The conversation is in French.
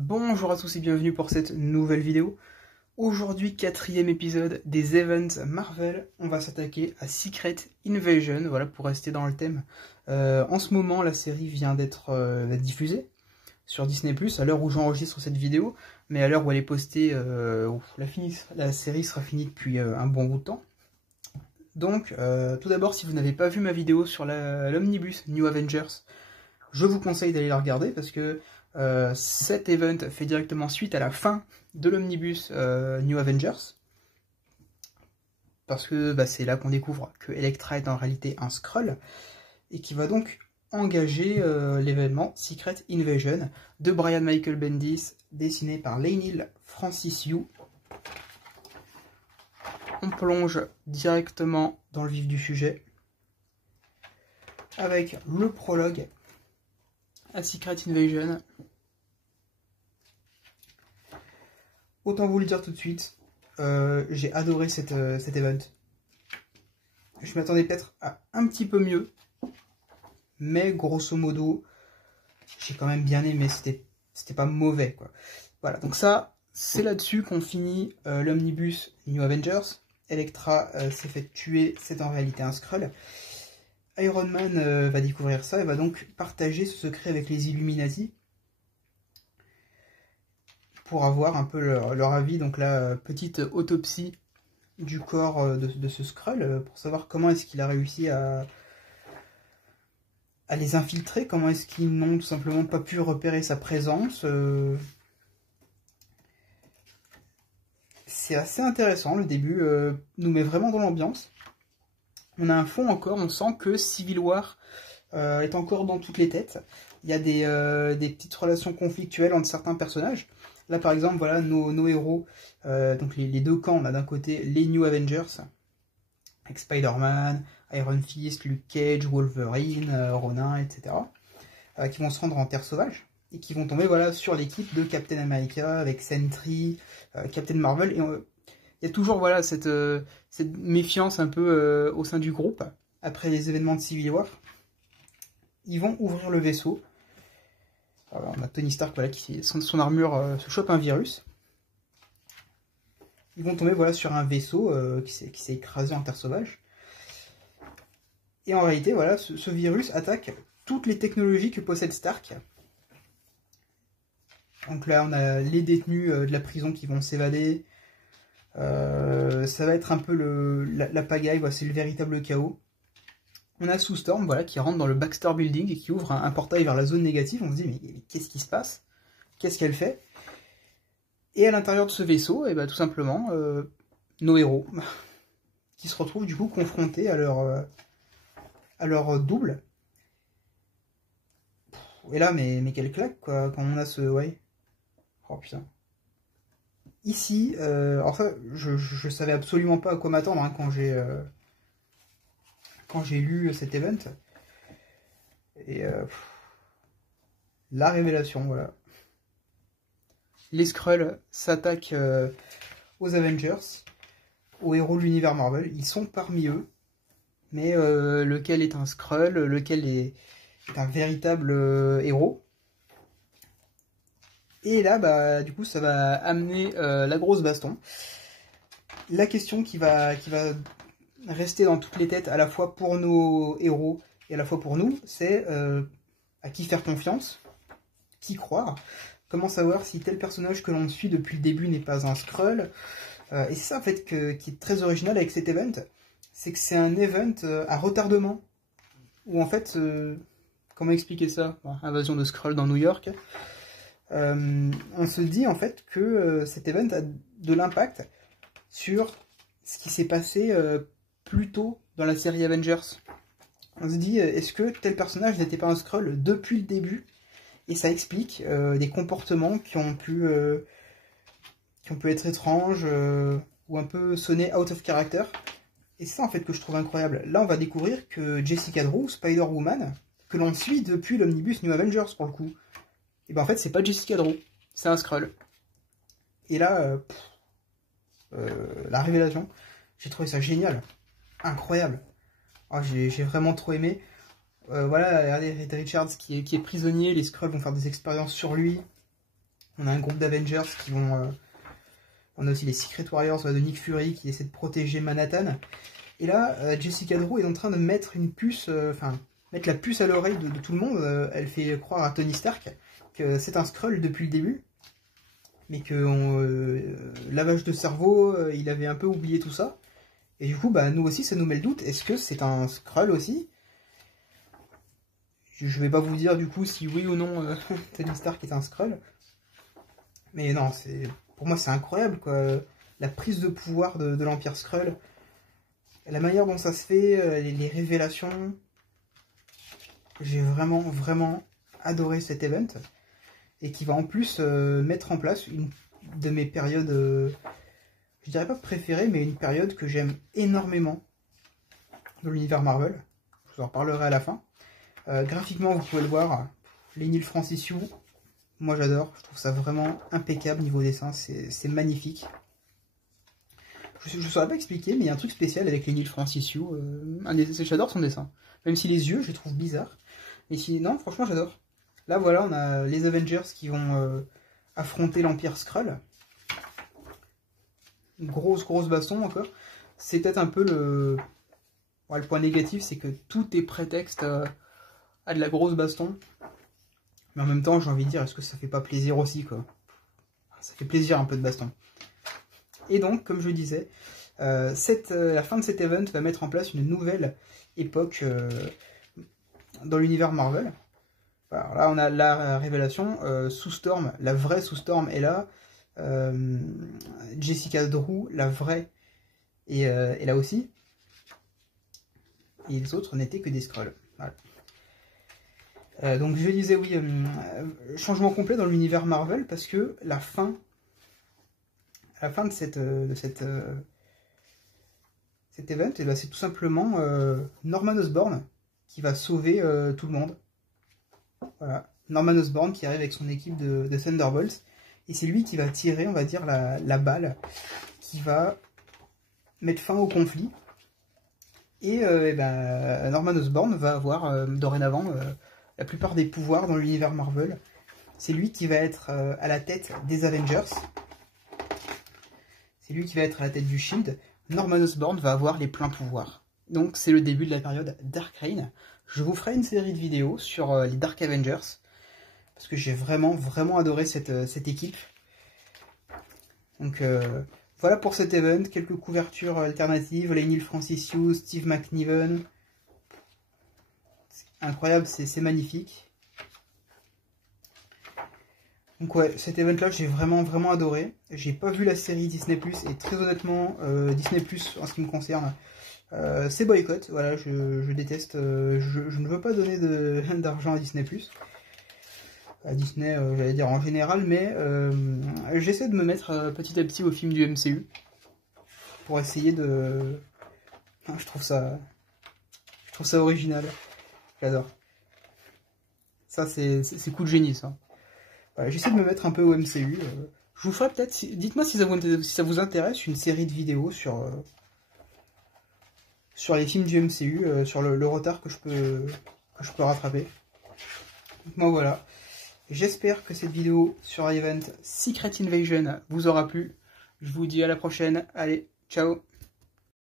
Bonjour à tous et bienvenue pour cette nouvelle vidéo. Aujourd'hui, quatrième épisode des Events Marvel. On va s'attaquer à Secret Invasion, voilà, pour rester dans le thème. En ce moment, la série vient d'être diffusée sur Disney+, à l'heure où j'enregistre cette vidéo, mais à l'heure où elle est postée, la série sera finie depuis un bon bout de temps. Donc, tout d'abord, si vous n'avez pas vu ma vidéo sur l'Omnibus New Avengers, je vous conseille d'aller la regarder parce que cet event fait directement suite à la fin de l'Omnibus New Avengers. Parce que c'est là qu'on découvre que Elektra est en réalité un Skrull et qui va donc engager l'événement Secret Invasion de Brian Michael Bendis, dessiné par Leinil Francis Yu. On plonge directement dans le vif du sujet avec le prologue à Secret Invasion. Autant vous le dire tout de suite, j'ai adoré cet event. Je m'attendais peut-être à un petit peu mieux, mais grosso modo, j'ai quand même bien aimé, c'était pas mauvais, quoi. Voilà, donc ça, c'est là-dessus qu'on finit l'Omnibus New Avengers. Elektra s'est fait tuer, c'est en réalité un Skrull. Iron Man va découvrir ça et va donc partager ce secret avec les Illuminati pour avoir un peu leur avis. Donc la petite autopsie du corps de ce Skrull pour savoir comment est-ce qu'il a réussi à les infiltrer, comment est-ce qu'ils n'ont tout simplement pas pu repérer sa présence. C'est assez intéressant, le début nous met vraiment dans l'ambiance. On a un fond encore, on sent que Civil War est encore dans toutes les têtes. Il y a des petites relations conflictuelles entre certains personnages. Là par exemple, voilà nos héros, donc les deux camps. On a d'un côté les New Avengers, avec Spider-Man, Iron Fist, Luke Cage, Wolverine, Ronin, etc. Qui vont se rendre en Terre Sauvage et qui vont tomber voilà, sur l'équipe de Captain America avec Sentry, Captain Marvel. Et il y a toujours voilà, cette méfiance un peu au sein du groupe après les événements de Civil War. Ils vont ouvrir le vaisseau. Alors, on a Tony Stark voilà, qui son armure se chope un virus. Ils vont tomber voilà, sur un vaisseau qui s'est écrasé en Terre Sauvage. Et en réalité, voilà, ce virus attaque toutes les technologies que possède Stark. Donc là, on a les détenus de la prison qui vont s'évader. Ça va être un peu la pagaille, voilà, c'est le véritable chaos. On a Sue Storm voilà, qui rentre dans le Baxter Building et qui ouvre un portail vers la zone négative. On se dit, mais qu'est-ce qui se passe? Qu'est-ce qu'elle fait? Et à l'intérieur de ce vaisseau, et tout simplement, nos héros, qui se retrouvent du coup confrontés à leur double. Et là, mais quelle claque, quoi, quand on a ce... Ouais. Oh putain. Ici, alors ça, je savais absolument pas à quoi m'attendre hein, quand j'ai lu cet event. Et la révélation, voilà. Les Skrulls s'attaquent aux Avengers, aux héros de l'univers Marvel. Ils sont parmi eux, mais lequel est un Skrull, lequel est un véritable héros. Et là, du coup, ça va amener la grosse baston. La question qui va rester dans toutes les têtes, à la fois pour nos héros et à la fois pour nous, c'est à qui faire confiance, qui croire, comment savoir si tel personnage que l'on suit depuis le début n'est pas un Skrull. Et c'est ça, en fait, qui est très original avec cet event, c'est que c'est un event à retardement, où en fait, comment expliquer ça? Invasion de Skrull dans New York. On se dit en fait que cet event a de l'impact sur ce qui s'est passé plus tôt dans la série Avengers. On se dit, est-ce que tel personnage n'était pas un Skrull depuis le début? Et ça explique des comportements qui ont pu être étranges ou un peu sonner out of character. Et c'est ça en fait que je trouve incroyable. Là on va découvrir que Jessica Drew, Spider-Woman, que l'on suit depuis l'Omnibus New Avengers pour le coup, et en fait c'est pas Jessica Drew, c'est un Skrull. Et là, la révélation, j'ai trouvé ça génial, incroyable. Oh, j'ai vraiment trop aimé. Voilà, regardez Reed Richards qui est prisonnier, les Skrulls vont faire des expériences sur lui. On a un groupe d'Avengers qui vont... on a aussi les Secret Warriors de Nick Fury qui essaient de protéger Manhattan. Et là, Jessica Drew est en train de mettre une puce... mettre la puce à l'oreille de tout le monde. Elle fait croire à Tony Stark que c'est un Skrull depuis le début. Mais que lavage de cerveau, il avait un peu oublié tout ça. Et du coup, bah, nous aussi, ça nous met le doute. Est-ce que c'est un Skrull aussi? Je vais pas vous dire du coup si oui ou non Tony Stark est un Skrull. Mais non, pour moi c'est incroyable quoi. La prise de pouvoir de l'Empire Skrull. La manière dont ça se fait, les révélations. J'ai vraiment, vraiment adoré cet event. Et qui va en plus mettre en place une de mes périodes, je dirais pas préférées, mais une période que j'aime énormément de l'univers Marvel. Je vous en reparlerai à la fin. Graphiquement, vous pouvez le voir, les Neil Francis Yu, moi j'adore, je trouve ça vraiment impeccable niveau dessin, c'est magnifique. Je ne saurais pas expliquer, mais il y a un truc spécial avec les Neil Francis Yu, j'adore son dessin. Même si les yeux, je les trouve bizarres. Mais si, non, franchement, j'adore. Là, voilà, on a les Avengers qui vont affronter l'Empire Skrull. Grosse baston encore. C'est peut-être un peu le point négatif, c'est que tout est prétexte à de la grosse baston. Mais en même temps, j'ai envie de dire, est-ce que ça fait pas plaisir aussi, quoi? Ça fait plaisir un peu de baston. Et donc, comme je le disais, la fin de cet event va mettre en place une nouvelle époque dans l'univers Marvel. Alors là, on a la révélation, Sue Storm, la vraie Sue Storm est là. Jessica Drew, la vraie, est là aussi. Et les autres n'étaient que des Skrulls. Voilà. Donc je disais oui, changement complet dans l'univers Marvel, parce que à la fin de cet event, et ben, c'est tout simplement Norman Osborn qui va sauver tout le monde. Voilà, Norman Osborn qui arrive avec son équipe de Thunderbolts, et c'est lui qui va tirer, on va dire, la balle qui va mettre fin au conflit. Et ben, Norman Osborn va avoir dorénavant la plupart des pouvoirs dans l'univers Marvel. C'est lui qui va être à la tête des Avengers. C'est lui qui va être à la tête du Shield. Norman Osborn va avoir les pleins pouvoirs. Donc c'est le début de la période Dark Reign. Je vous ferai une série de vidéos sur les Dark Avengers. Parce que j'ai vraiment adoré cette équipe. Donc voilà pour cet event. Quelques couvertures alternatives. Les Neil Francis Yu, Steve McNiven. Incroyable, c'est magnifique. Donc ouais, cet event-là, j'ai vraiment adoré. J'ai pas vu la série Disney+, et très honnêtement, Disney+, en ce qui me concerne, c'est boycott. Voilà, je déteste, je ne veux pas donner d'argent à Disney+. À Disney, j'allais dire en général, mais j'essaie de me mettre petit à petit au film du MCU. Pour essayer de... Je trouve ça original. J'adore. Ça, c'est coup de génie, ça. Voilà, j'essaie de me mettre un peu au MCU. Je vous ferai peut-être... Dites-moi si ça vous intéresse, une série de vidéos sur les films du MCU, sur le retard que je peux rattraper. Donc, moi, voilà. J'espère que cette vidéo sur l'event Secret Invasion vous aura plu. Je vous dis à la prochaine. Allez, ciao!